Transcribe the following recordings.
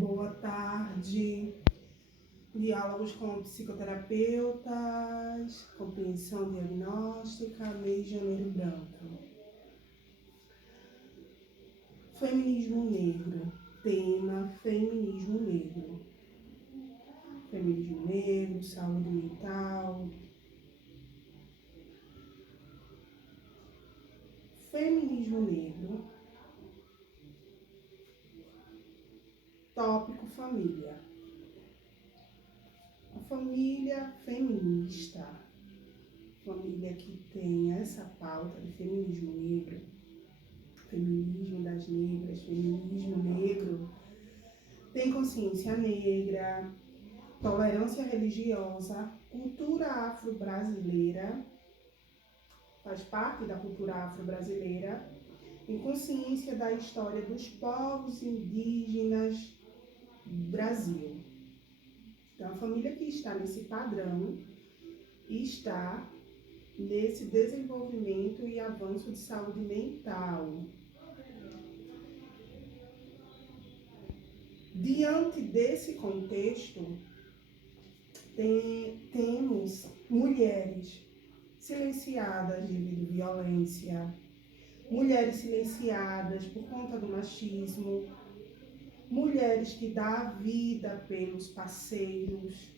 Boa tarde. Diálogos com psicoterapeutas, compreensão diagnóstica, mês de janeiro branco. Feminismo negro. Tema: feminismo negro. Feminismo negro, saúde mental. Feminismo negro. Tópico: família. A família feminista, família que tem essa pauta de feminismo negro, feminismo das negras, feminismo negro, tem consciência negra, tolerância religiosa, cultura afro-brasileira, faz parte da cultura afro-brasileira, tem consciência da história dos povos indígenas do Brasil. Então, a família que está nesse padrão está nesse desenvolvimento e avanço de saúde mental. Diante desse contexto, temos mulheres silenciadas devido à violência, mulheres silenciadas por conta do machismo, mulheres que dão a vida pelos parceiros,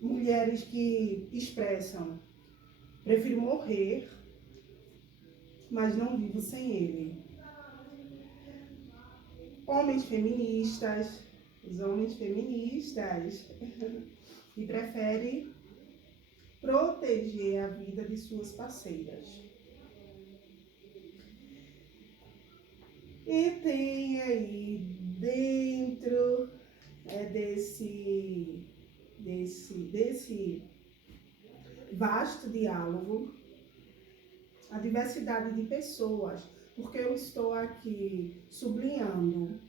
mulheres que expressam: prefiro morrer, mas não vivo sem ele. Homens feministas, os homens feministas que preferem proteger a vida de suas parceiras. E tem aí dentro desse vasto diálogo a diversidade de pessoas, porque eu estou aqui sublinhando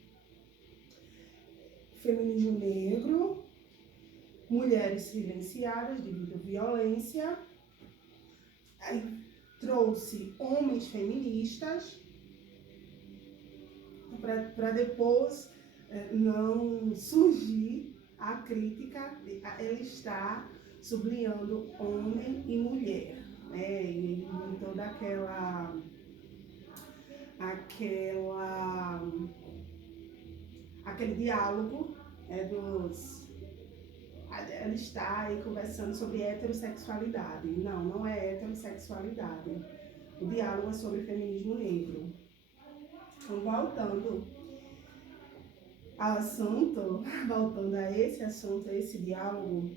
feminismo negro, mulheres silenciadas devido à violência, aí trouxe homens feministas, para depois não surgir a crítica, ela está sublinhando homem e mulher, né? E toda aquele diálogo ela está aí conversando sobre heterossexualidade. Não é heterossexualidade. O diálogo é sobre feminismo negro. Então, voltando a esse assunto, a esse diálogo,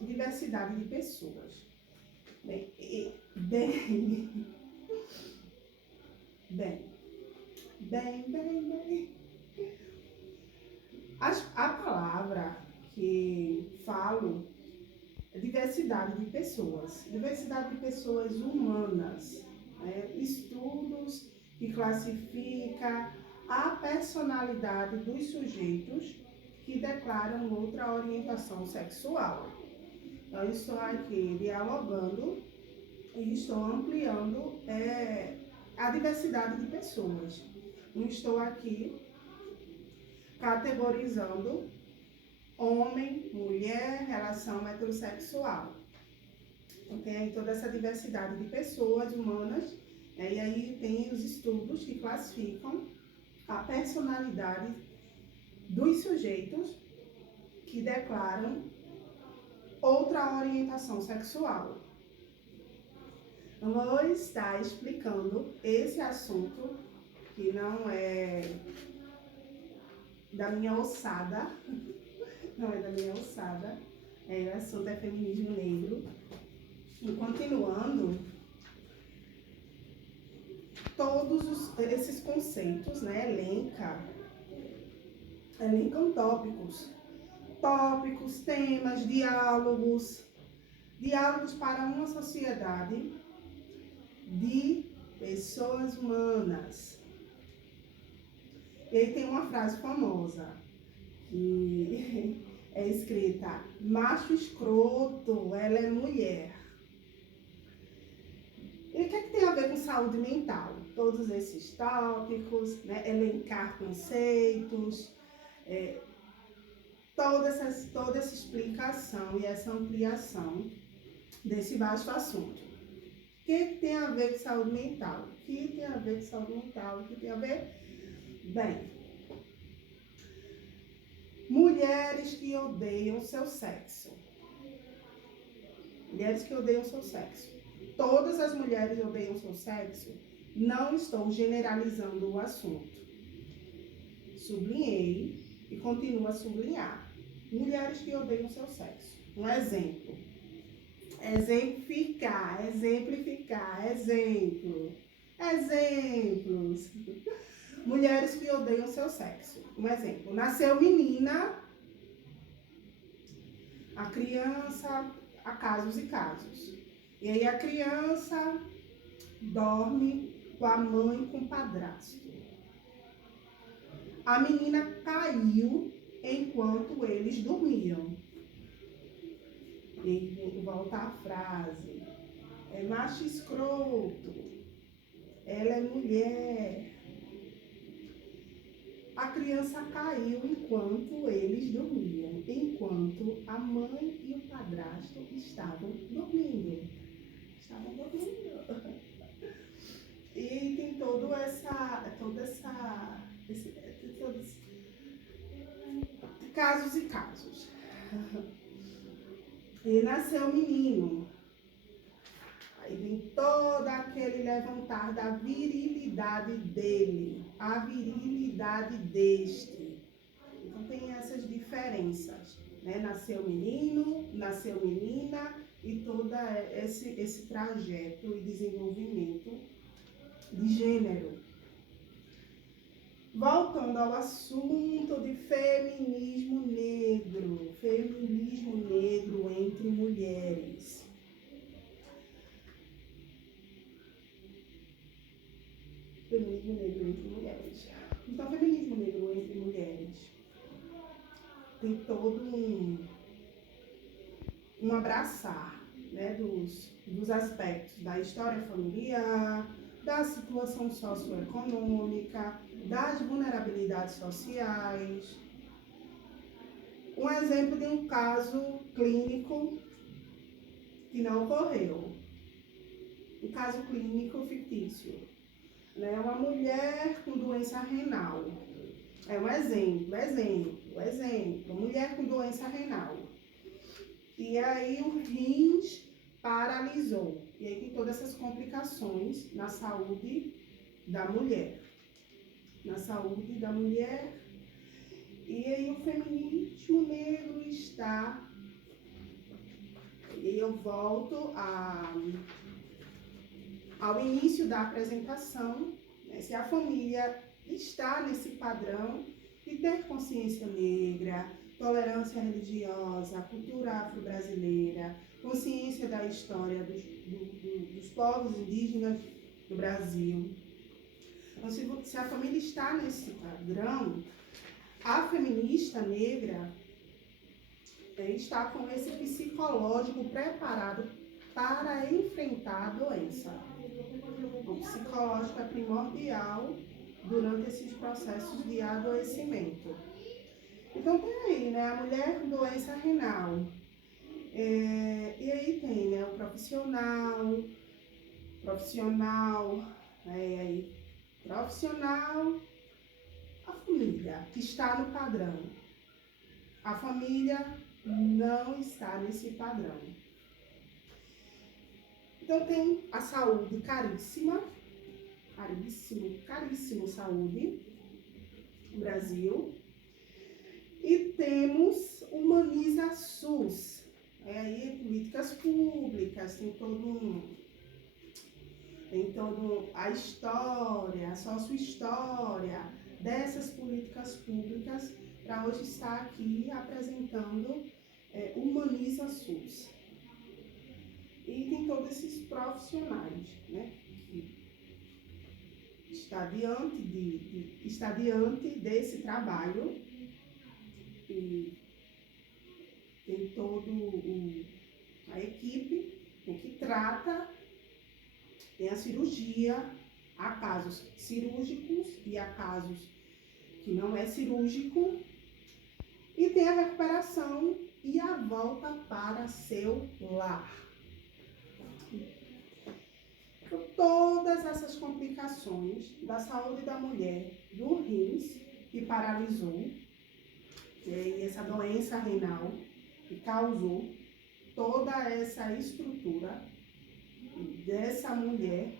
diversidade de pessoas. A palavra que falo é diversidade de pessoas humanas, né? Estudos que classificam a personalidade dos sujeitos que declaram outra orientação sexual. Então, eu estou aqui dialogando e estou ampliando a diversidade de pessoas. Não estou aqui categorizando homem, mulher, relação heterossexual. Então, tem aí toda essa diversidade de pessoas humanas, né? E aí tem os estudos que classificam a personalidade dos sujeitos que declaram outra orientação sexual. Eu vou estar explicando esse assunto, que não é da minha ossada, o assunto é feminismo negro. E continuando, todos esses conceitos, né, elencam tópicos, temas, diálogos para uma sociedade de pessoas humanas. E aí tem uma frase famosa que é escrita: macho escroto, ela é mulher. E o que é que tem a ver com saúde mental? Todos esses tópicos, né? Elencar conceitos, toda essa explicação e essa ampliação desse vasto assunto. O que tem a ver com saúde mental? O que tem a ver com saúde mental? O que tem a ver? Bem, mulheres que odeiam seu sexo. Mulheres que odeiam seu sexo. Todas as mulheres odeiam seu sexo? Não estou generalizando o assunto. Sublinhei e continuo a sublinhar. Mulheres que odeiam seu sexo. Um exemplo. Exemplificar. Exemplos. Mulheres que odeiam seu sexo. Um exemplo. Nasceu menina, a criança, há casos e casos. E aí a criança dorme com a mãe e com o padrasto. A menina caiu enquanto eles dormiam. E volta a frase. É macho escroto. Ela é mulher. A criança caiu enquanto eles dormiam. Enquanto a mãe e o padrasto estavam dormindo. E tem todos casos e casos. E nasceu o menino. Aí vem todo aquele levantar da virilidade dele, a virilidade deste. Então tem essas diferenças, né? Nasceu menino, nasceu menina e todo esse trajeto e desenvolvimento de gênero. Voltando ao assunto de feminismo negro entre mulheres. Feminismo negro entre mulheres. Então, feminismo negro entre mulheres tem todo um abraçar, né, dos aspectos da história familiar, da situação socioeconômica, das vulnerabilidades sociais. Um exemplo de um caso clínico que não ocorreu. Um caso clínico fictício. Né? Uma mulher com doença renal. É um exemplo. Mulher com doença renal. E aí o rins paralisou. E aí tem todas essas complicações na saúde da mulher. E aí o feminismo negro está... E eu volto ao início da apresentação, né, se a família está nesse padrão de ter consciência negra, tolerância religiosa, cultura afro-brasileira, consciência da história dos povos indígenas do Brasil. Então, se a família está nesse padrão, a feminista negra está com esse psicológico preparado para enfrentar a doença. O psicológico é primordial durante esses processos de adoecimento. Então tem aí, né, a mulher com doença renal. E aí tem, né, o profissional, a família que está no padrão. A família não está nesse padrão. Então tem a saúde caríssima, caríssimo saúde no Brasil. E temos Humaniza SUS, aí políticas públicas, tem todo a história, a sócio-história dessas políticas públicas para hoje estar aqui apresentando Humaniza SUS. E tem todos esses profissionais, né, que está diante desse trabalho e tem toda a equipe que trata Tem a cirurgia, há casos cirúrgicos e há casos que não é cirúrgico. E tem a recuperação e a volta para seu lar. Então, todas essas complicações da saúde da mulher, do rins, que paralisou, e essa doença renal que causou toda essa estrutura dessa mulher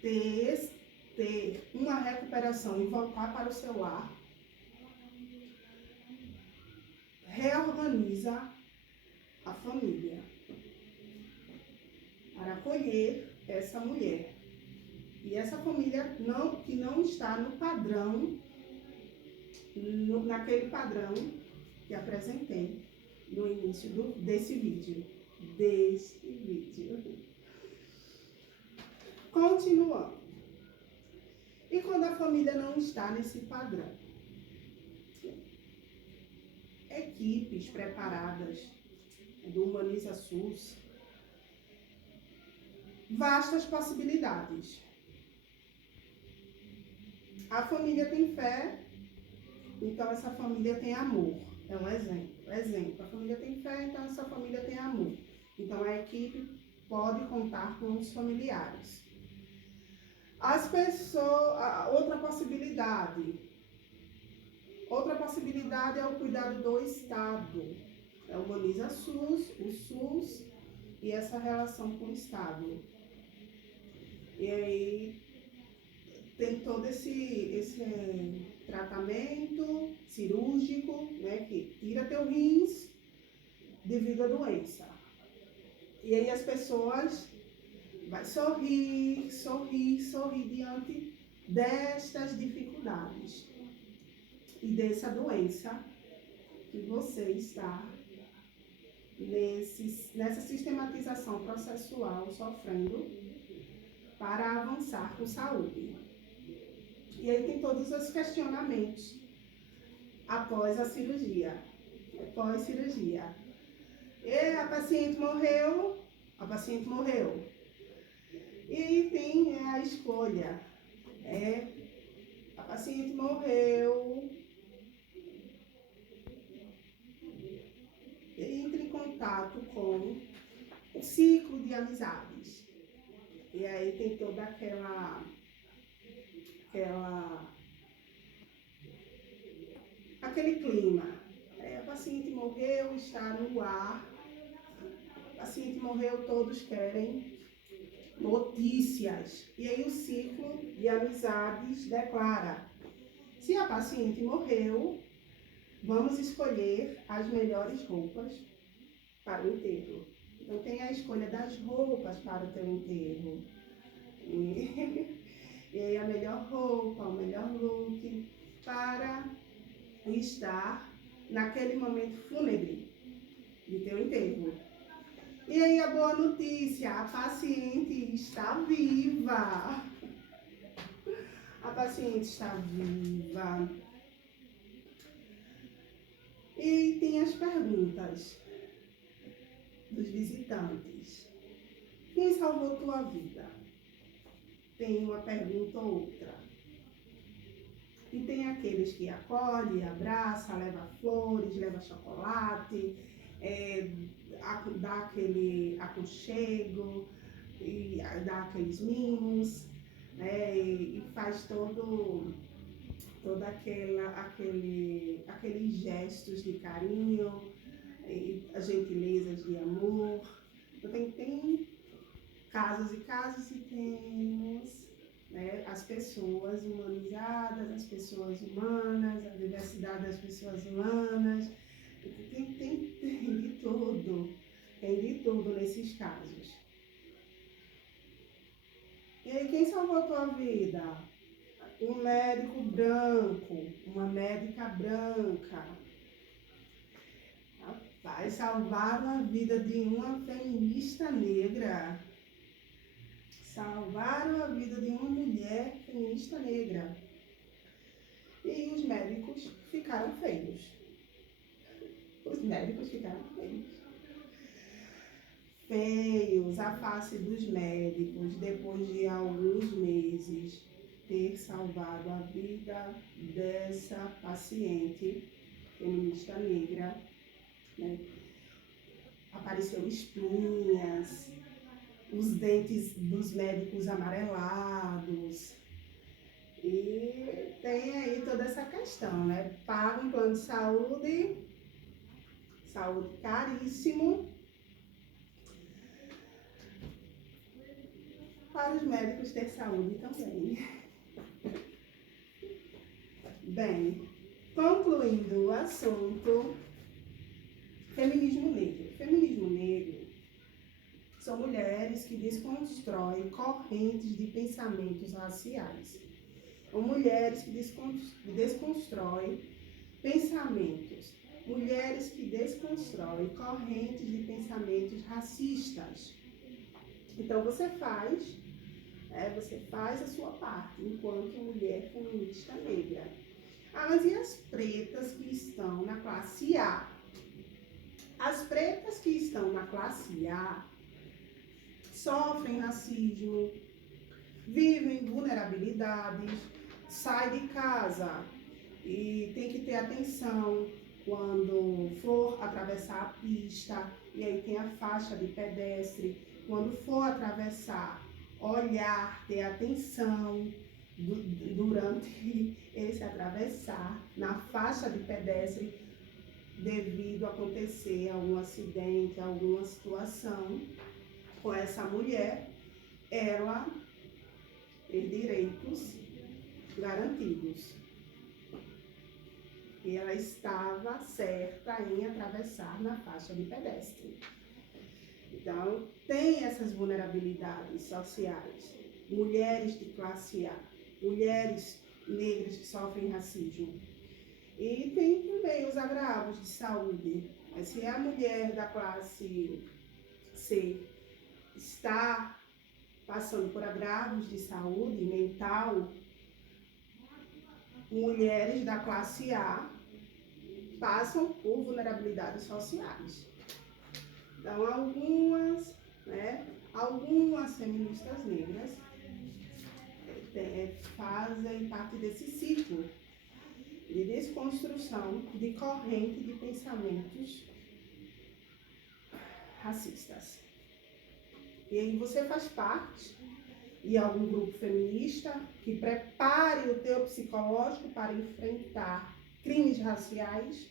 ter uma recuperação e voltar para o seu lar, reorganiza a família para acolher essa mulher. E essa família que não está no padrão, naquele padrão que apresentei no início desse vídeo. Continuando. E quando a família não está nesse padrão? Equipes preparadas do Humaniza SUS, vastas possibilidades. A família tem fé, então essa família tem amor. É um exemplo. A família tem fé, então essa família tem amor. Então a equipe pode contar com os familiares. As pessoas, outra possibilidade é o cuidado do Estado. É o Humaniza SUS, o SUS e essa relação com o Estado. E aí tem todo esse tratamento cirúrgico, né, que tira teu rins devido à doença. E aí as pessoas vai sorrir diante destas dificuldades e dessa doença que você está nessa sistematização processual sofrendo para avançar com saúde. E aí tem todos os questionamentos após a cirurgia, pós-cirurgia. E a paciente morreu. E tem a escolha. A paciente morreu. Entre em contato com o ciclo de amizades. E aí tem toda aquele clima. A paciente morreu, está no ar. A paciente morreu, todos querem notícias. E aí o ciclo de amizades declara: se a paciente morreu, vamos escolher as melhores roupas para o enterro. Então tem a escolha das roupas para o teu enterro. E aí a melhor roupa, o melhor look para estar naquele momento fúnebre de teu enterro. E aí a boa notícia, a paciente está viva. A paciente está viva. E tem as perguntas dos visitantes. Quem salvou tua vida? Tem uma pergunta ou outra. E tem aqueles que acolhe, abraça, leva flores, leva chocolate, dá aquele aconchego, e dá aqueles mimos, e faz todo aqueles gestos de carinho, as gentilezas de amor. Então tem casos e casos e temos, né, as pessoas humanizadas, as pessoas humanas, a diversidade das pessoas humanas. Tem de tudo nesses casos. E aí, quem salvou a tua vida? Um médico branco, uma médica branca. Rapaz, salvaram a vida de uma feminista negra. Salvaram a vida de uma mulher feminista negra. E os médicos ficaram feios. Os médicos ficaram feios. feios à face dos médicos depois de alguns meses ter salvado a vida dessa paciente feminista negra, né? Apareceu espinhas, os dentes dos médicos amarelados, e tem aí toda essa questão, né? Paga um plano de saúde caríssimo, para os médicos ter saúde também. Bem, concluindo o assunto, feminismo negro. Feminismo negro são mulheres que desconstroem correntes de pensamentos raciais. São mulheres que desconstroem pensamentos. Mulheres que desconstroem correntes de pensamentos racistas. Então você faz a sua parte enquanto mulher feminista negra. Ah, mas e as pretas que estão na classe A? As pretas que estão na classe A sofrem racismo, vivem vulnerabilidades, saem de casa e tem que ter atenção quando for atravessar a pista, e aí tem a faixa de pedestre. Quando for atravessar, olhar, ter atenção durante esse atravessar na faixa de pedestre, devido a acontecer algum acidente, alguma situação com essa mulher, ela ter direitos garantidos. E ela estava certa em atravessar na faixa de pedestre. Então, tem essas vulnerabilidades sociais. Mulheres de classe A, mulheres negras que sofrem racismo. E tem também os agravos de saúde. Mas se a mulher da classe C está passando por agravos de saúde mental, mulheres da classe A passam por vulnerabilidades sociais. Então, algumas feministas negras fazem parte desse ciclo de desconstrução de corrente de pensamentos racistas. E aí você faz parte de algum grupo feminista que prepare o teu psicológico para enfrentar crimes raciais,